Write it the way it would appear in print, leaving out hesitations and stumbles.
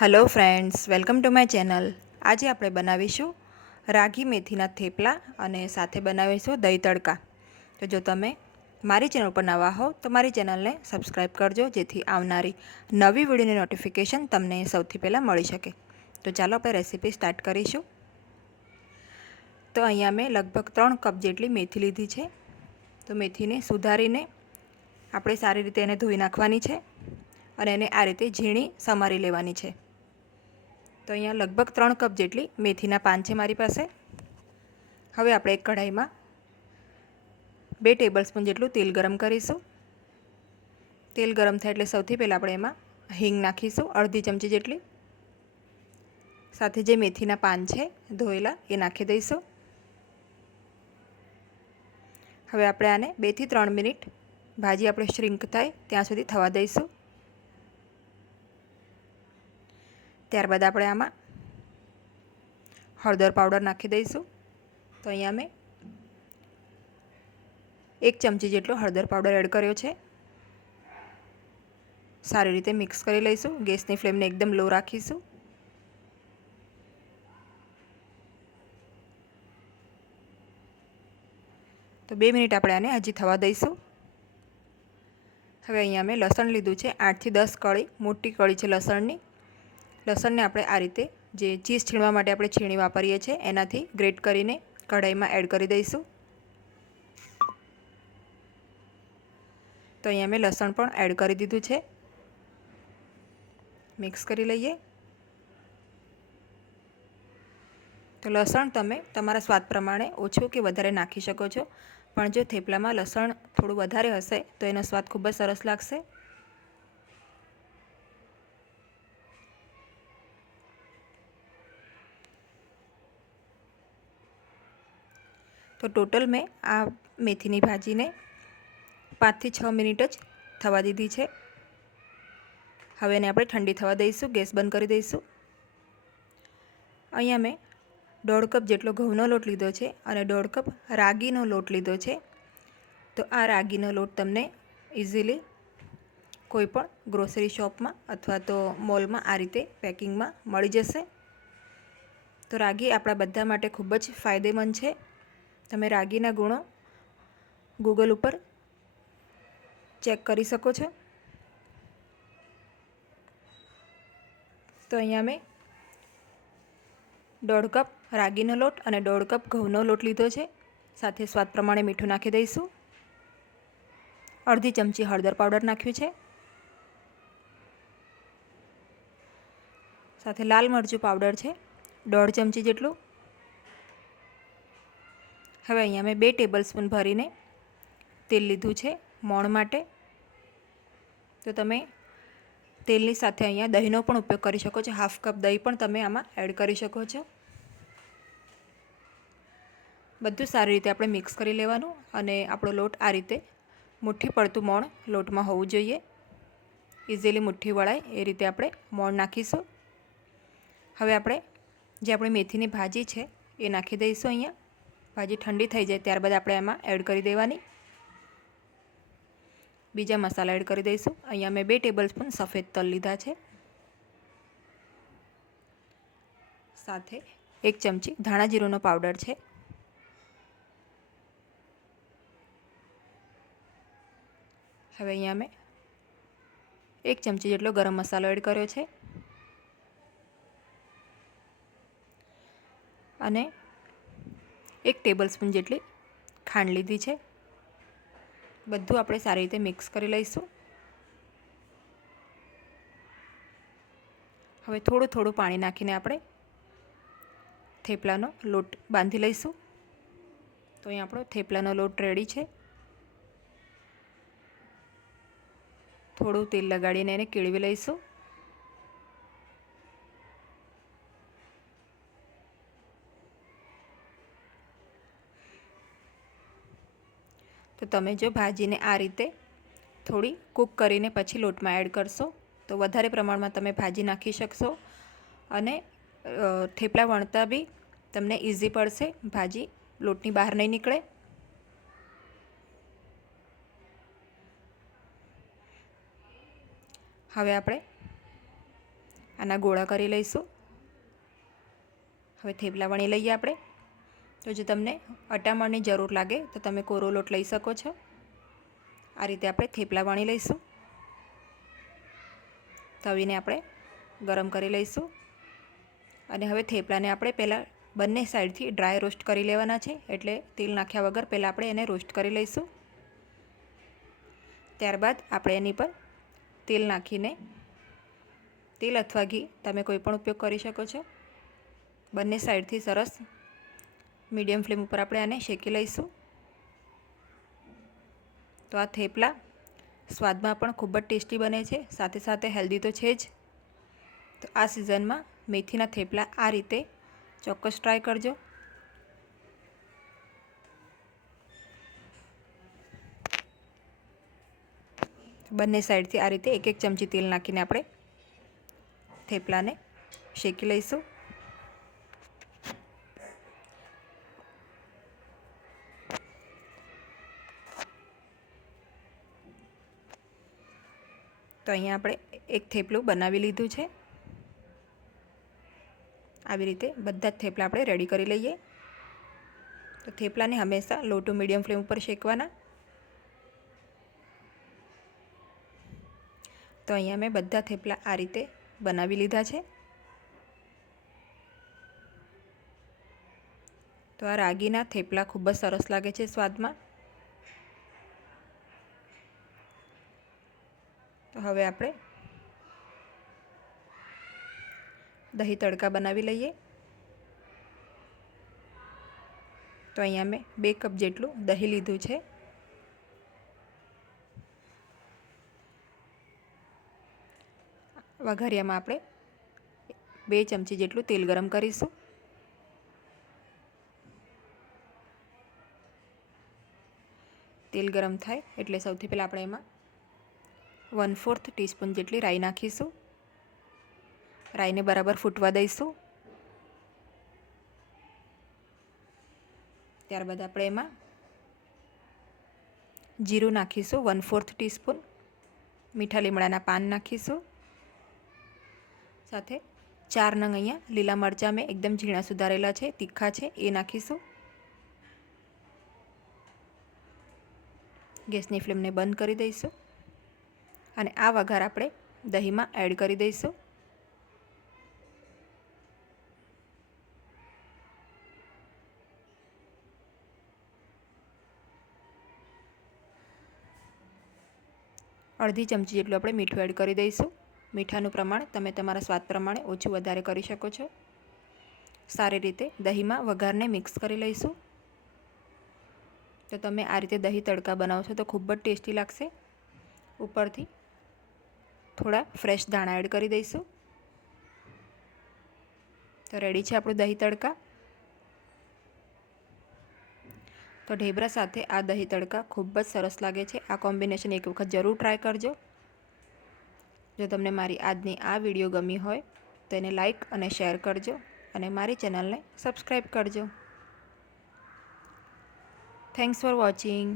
Hello friends, welcome to my channel. આજે આપણે બનાવીશું રાગી મેથીના થેપલા અને સાથે બનાવીશું દહીં તડકા। તો જો તમે મારી ચેનલ પર નવા હો તો મારી ચેનલને સબસ્ક્રાઈબ કરજો, જેથી આવનારી નવી વિડીયોની નોટિફિકેશન તમને સૌથી પહેલાં મળી શકે। તો ચાલો આપણે રેસીપી સ્ટાર્ટ કરીશું। તો અહીંયા મેં લગભગ 3 કપ જેટલી મેથી લીધી છે। તો મેથીને સુધારીને આપણે સારી રીતે એને ધોઈ નાખવાની છે અને એને આ રીતે ઝીણી સમારી લેવાની છે। તો અહીંયા લગભગ 3 કપ જેટલી મેથીના પાન છે મારી પાસે। હવે આપણે એક કઢાઈમાં 2 ટેબલસ્પૂન જેટલું તેલ ગરમ કરીશું। તેલ ગરમ થાય એટલે સૌથી પહેલાં આપણે એમાં હિંગ નાખીશું, અડધી ચમચી જેટલી। સાથે જે મેથીના પાન છે ધોયેલા એ નાખી દઈશું। હવે આપણે આને 2 થી 3 મિનિટ ભાજી આપણે શ્રિંક થાય ત્યાં સુધી થવા દઈશું। ત્યારબાદ આપણે આમાં હળદર પાવડર નાખી દઈશું। તો અહીંયા મેં 1 ચમચી જેટલો હળદર પાવડર એડ કર્યો છે। સારી રીતે મિક્સ કરી લઈશું। ગેસની ફ્લેમને એકદમ લો રાખીશું। તો 2 મિનિટ આપણે આને હજી થવા દઈશું। હવે અહીંયા મેં લસણ લીધું છે, 8 થી 10 કળી, મોટી કળી છે લસણની। લસણને આપણે આ રીતે જે ચીઝ છીણવા માટે આપણે છીણી વાપરીએ છીએ એનાથી ગ્રેટ કરીને કઢાઈમાં એડ કરી દઈશું। તો અહીંયા મેં લસણ પણ એડ કરી દીધું છે। મિક્સ કરી લઈએ। તો લસણ તમે તમારા સ્વાદ પ્રમાણે ઓછું કે વધારે નાખી શકો છો, પણ જો થેપલામાં લસણ થોડું વધારે હશે તો એનો સ્વાદ ખૂબ જ સરસ લાગશે। તો ટોટલ મેં આ મેથીની ભાજીને 5 થી 6 મિનિટ જ થવા દીધી છે। હવે એને આપણે ઠંડી થવા દઈશું, ગેસ બંધ કરી દઈશું। અહીંયા મેં 1.5 કપ જેટલો ઘઉંનો લોટ લીધો છે અને 1.5 કપ રાગીનો લોટ લીધો છે। તો આ રાગીનો લોટ તમને ઇઝીલી કોઈપણ ગ્રોસરી શોપમાં અથવા તો મોલમાં આ રીતે પેકિંગમાં મળી જશે। તો રાગી આપણા બધા માટે ખૂબ જ ફાયદેમંદ છે। તમે રાગીના ગુણો ગૂગલ ઉપર ચેક કરી શકો છો। તો અહીંયા મેં 1.5 કપ રાગીનો લોટ અને 1.5 કપ ઘઉંનો લોટ લીધો છે। સાથે સ્વાદ પ્રમાણે મીઠું નાખી દઈશું। અડધી ચમચી હળદર પાવડર નાખ્યું છે। સાથે લાલ મરચું પાવડર છે 1.5 ચમચી જેટલું। હવે અહીંયા મેં 2 ટેબલસ્પૂન ભરીને તેલ લીધું છે મોણ માટે। તો તમે તેલની સાથે અહીંયા દહીંનો પણ ઉપયોગ કરી શકો છો। 1/2 કપ દહીં પણ તમે આમાં એડ કરી શકો છો। બધું સારી રીતે આપણે મિક્સ કરી લેવાનું અને આપણો લોટ આ રીતે મુઠ્ઠી પડતું મોણ લોટમાં હોવું જોઈએ। ઇઝીલી મુઠ્ઠી વળાય એ રીતે આપણે મોણ નાખીશું। હવે આપણે જે આપણી મેથીની ભાજી છે એ નાખી દઈશું અહીંયા। ભાજી ઠંડી થઈ જાય ત્યારબાદ આપણે એમાં એડ કરી દેવાની। બીજા મસાલા એડ કરી દઈશું। અહીંયા મેં 2 ટેબલસ્પૂન સફેદ તલ લીધા છે, સાથે 1 ચમચી ધાણા જીરુંનો પાવડર છે। હવે અહીંયા મેં 1 ચમચી જેટલો ગરમ મસાલો એડ કર્યો છે અને 1 ટેબલસ્પૂન જેટલી ખાંડ લીધી છે। બધું આપણે સારી રીતે મિક્સ કરી લઈશું। હવે થોડું થોડું પાણી નાખીને આપણે થેપલાનો લોટ બાંધી લઈશું। તો અહીં આપણો થેપલાનો લોટ રેડી છે। થોડું તેલ લગાડીને એને કેળવી લઈશું। તો તમે જો ભાજીને આ રીતે થોડી કૂક કરીને પછી લોટમાં એડ કરશો તો વધારે પ્રમાણમાં તમે ભાજી નાખી શકશો અને થેપલા વણતા બી તમને ઇઝી પડશે। ભાજી લોટની બહાર નહીં નીકળે। હવે આપણે આના ગોળા કરી લઈશું। હવે થેપલા વણી લઈએ આપણે। તો જો તમને અટામણની જરૂર લાગે તો તમે કોરો લોટ લઈ શકો છો। આ રીતે આપણે થેપલા વણી લઈશું। તવીને આપણે ગરમ કરી લઈશું અને હવે થેપલાને આપણે પહેલાં બંને સાઈડથી ડ્રાય રોસ્ટ કરી લેવાના છે, એટલે તેલ નાખ્યા વગર પહેલાં આપણે એને રોસ્ટ કરી લઈશું। ત્યારબાદ આપણે એની પર તેલ નાખીને, તેલ અથવા ઘી તમે કોઈ પણ ઉપયોગ કરી શકો છો, બંને સાઈડથી સરસ મીડિયમ ફ્લેમ ઉપર આપણે આને શેકી લઈશું। તો આ થેપલા સ્વાદમાં પણ ખૂબ જ ટેસ્ટી બને છે, સાથે સાથે હેલ્ધી તો છે જ। તો આ સિઝનમાં મેથીના થેપલા આ રીતે ચોક્કસ ટ્રાય કરજો। બંને સાઈડથી આ રીતે 1-1 ચમચી તેલ નાખીને આપણે થેપલાને શેકી લઈશું। તો અહીંયા આપણે એક થેપલું બનાવી લીધું છે। આવી રીતે બધા જ થેપલા આપણે રેડી કરી લઈએ। તો થેપલાને હંમેશા લો ટુ મીડિયમ ફ્લેમ ઉપર શેકવાના। તો અહીંયા મેં બધા થેપલા આ રીતે બનાવી લીધા છે। તો આ રાગીના થેપલા ખૂબ જ સરસ લાગે છે સ્વાદમાં। તો હવે આપણે દહીં તડકા બનાવી લઈએ। તો અહીંયા મેં 2 કપ જેટલું દહીં લીધું છે। વઘારિયામાં આપણે 2 ચમચી જેટલું તેલ ગરમ કરીશું। તેલ ગરમ થાય એટલે સૌથી પહેલાં આપણે એમાં 1/4 ટીસ્પૂન જેટલી રાઈ નાખીશું। રાઈને બરાબર ફૂટવા દઈશું। ત્યારબાદ આપણે એમાં જીરું નાખીશું 1/4 ટીસ્પૂન, મીઠા લીમડાના પાન નાખીશું, સાથે 4 નંગ અહીંયા લીલા મરચાં મેં એકદમ ઝીણા સુધારેલા છે, તીખા છે, એ નાખીશું। ગેસની ફ્લેમને બંધ કરી દઈશું અને આ વઘાર આપણે દહીંમાં એડ કરી દઈશું। અડધી ચમચી જેટલું આપણે મીઠું એડ કરી દઈશું। મીઠાનું પ્રમાણ તમે તમારા સ્વાદ પ્રમાણે ઓછું વધારે કરી શકો છો। સારી રીતે દહીંમાં વઘારને મિક્સ કરી લઈશું। તો તમે આ રીતે દહીં તડકા બનાવશો તો ખૂબ જ ટેસ્ટી લાગશે। ઉપરથી થોડા ફ્રેશ દાણા એડ કરી દઈશું। તો રેડી છે આપણું દહીં તડકા। તો ઢેબરા સાથે આ દહીં તડકા ખૂબ જ સરસ લાગે છે। આ કોમ્બિનેશન એક વખત જરૂર ટ્રાય કરજો। જો તમને મારી આજની આ વિડીયો ગમી હોય તો એને લાઈક અને શેર કરજો અને મારી ચેનલને સબસ્ક્રાઈબ કરજો। Thanks for watching.